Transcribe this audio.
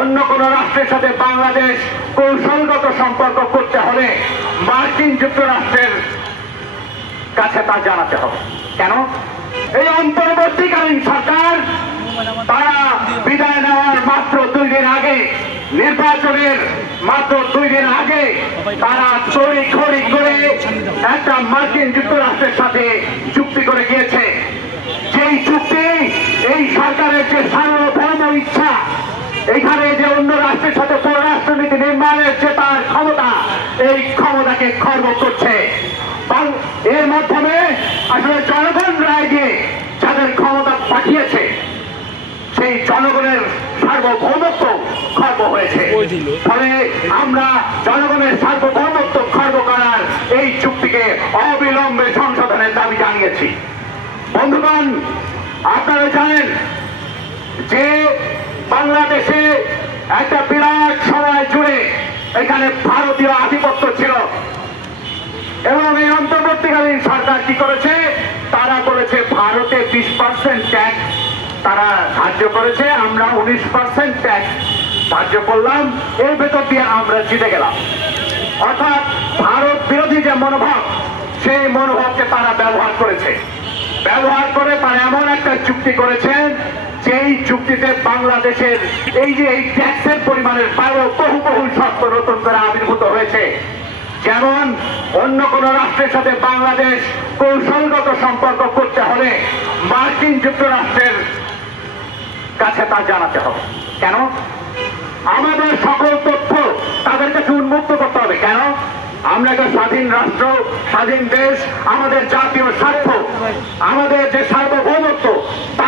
অন্য কোন রাষ্ট্রের সাথে বাংলাদেশ কৌশলগত সম্পর্ক করতে হলে মার্কিন যুক্তরাষ্ট্রের কাছে তা জানাতে হবে। কেন? এই অন্তর্বর্তীকালীন সরকার তারা বিদায় নেওয়ার মাত্র 2 দিন আগে, নির্বাচনের মাত্র 2 দিন আগে তারা তড়িঘড়ি করে একটা মার্কিন যুক্তরাষ্ট্রের সাথে চুক্তি করে গিয়েছে। সেই চুক্তি এই সরকারের যে সার্বভৌম ইচ্ছা, এখানে যে অন্য রাষ্ট্রের সাথে পররাষ্ট্রনীতি নির্মাণের যে তার ক্ষমতা, এই ক্ষমতাকে খর্ব করছে। এর মাধ্যমে আসলে জনগণ রায় দিয়ে যাদের ক্ষমতা পাঠিয়েছে সেই জনগণের সার্বভৌমত্ব খর্ব হয়েছে। ফলে আমরা জনগণের সার্বভৌমত্ব খর্ব করার এই চুক্তিকে অবিলম্বে সংশোধনের দাবি জানিয়েছি। বন্ধুগণ, আপনারা জানেন যে বাংলাদেশে একটা বিরাট সময় জুড়ে এখানে ভারতীয় আধিপত্য ছিল এবং এই অন্তর্বর্তীকালীন সরকার কি করেছে? তারা বলেছে ভারতে 20% ট্যাক্স তারা ধার্য করেছে, আমরা 19% ট্যাক্স ধার্য করলাম, এর ভেতর দিয়ে আমরা জিতে গেলাম। অর্থাৎ ভারত বিরোধী যে মনোভাব, সেই মনোভাবকে তারা ব্যবহার করেছে। ব্যবহার করে তারা এমন একটা চুক্তি করেছেন যেই চুক্তিতে বাংলাদেশের এই যে এই ট্যাক্সের পরিমাণের বাইরেও বহু বহু শর্ত নতুন করে আবির্ভূত হয়েছে। যেমন অন্য কোন রাষ্ট্রের সাথে বাংলাদেশ কৌশলগত সম্পর্ক করতে হলে মার্কিন যুক্তরাষ্ট্রের কাছে তা জানাতে হবে। কেন? আমাদের সকল তথ্য তাদের কাছে উন্মুক্ত করতে হবে। কেন? আমরা একটা স্বাধীন রাষ্ট্র, স্বাধীন দেশ, আমাদের জাতীয় স্বার্থ, আমাদের যে সার্বভৌমত্ব তা